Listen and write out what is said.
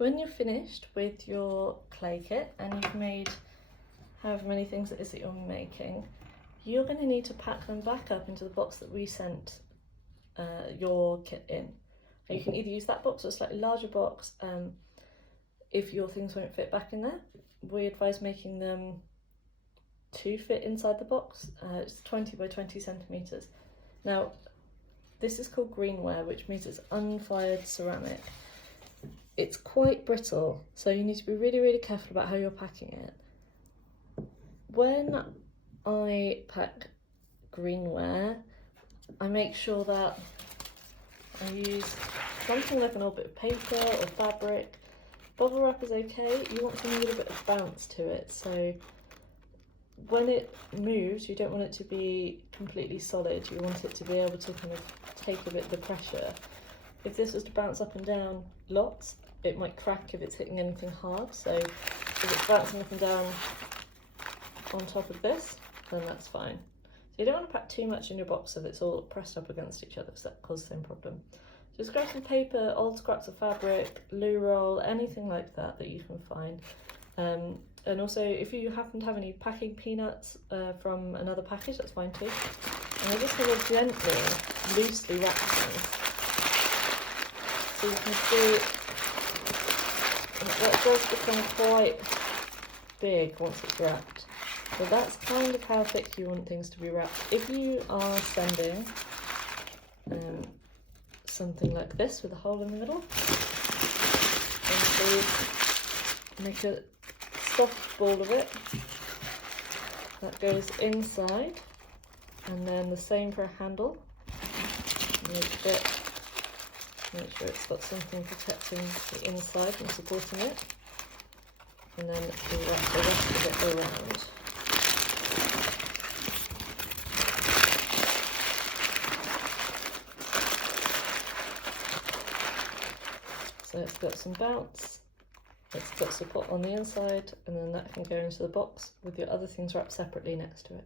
When you're finished with your clay kit and you've made however many things it is that you're making, you're going to need to pack them back up into the box that we sent your kit in. You can either use that box or a slightly larger box if your things won't fit back in there. We advise making them to fit inside the box. It's 20 by 20 centimetres. Now, this is called greenware, which means it's unfired ceramic. It's quite brittle, so you need to be really, really careful about how you're packing it. When I pack greenware, I make sure that I use something like an old bit of paper or fabric. Bubble wrap is okay. You want something with a bit of bounce to it, so when it moves, you don't want it to be completely solid. You want it to be able to kind of take a bit of the pressure. If this was to bounce up and down lots, it might crack if it's hitting anything hard. So if it's bouncing up and down on top of this, then that's fine. So you don't want to pack too much in your box so that it's all pressed up against each other, because that causes the same problem. Just grab some paper, old scraps of fabric, loo roll, anything like that that you can find. And also, if you happen to have any packing peanuts from another package, that's fine too. And I just want to gently, loosely wrap things. So you can see that does become quite big once it's wrapped. So that's kind of how thick you want things to be wrapped. If you are sending something like this with a hole in the middle, then so make a soft ball of it that goes inside, and then the same for a handle. Make sure it's got something protecting the inside and supporting it, and then we wrap the rest of it around. So it's got some bounce, it's got support on the inside, and then that can go into the box with your other things wrapped separately next to it.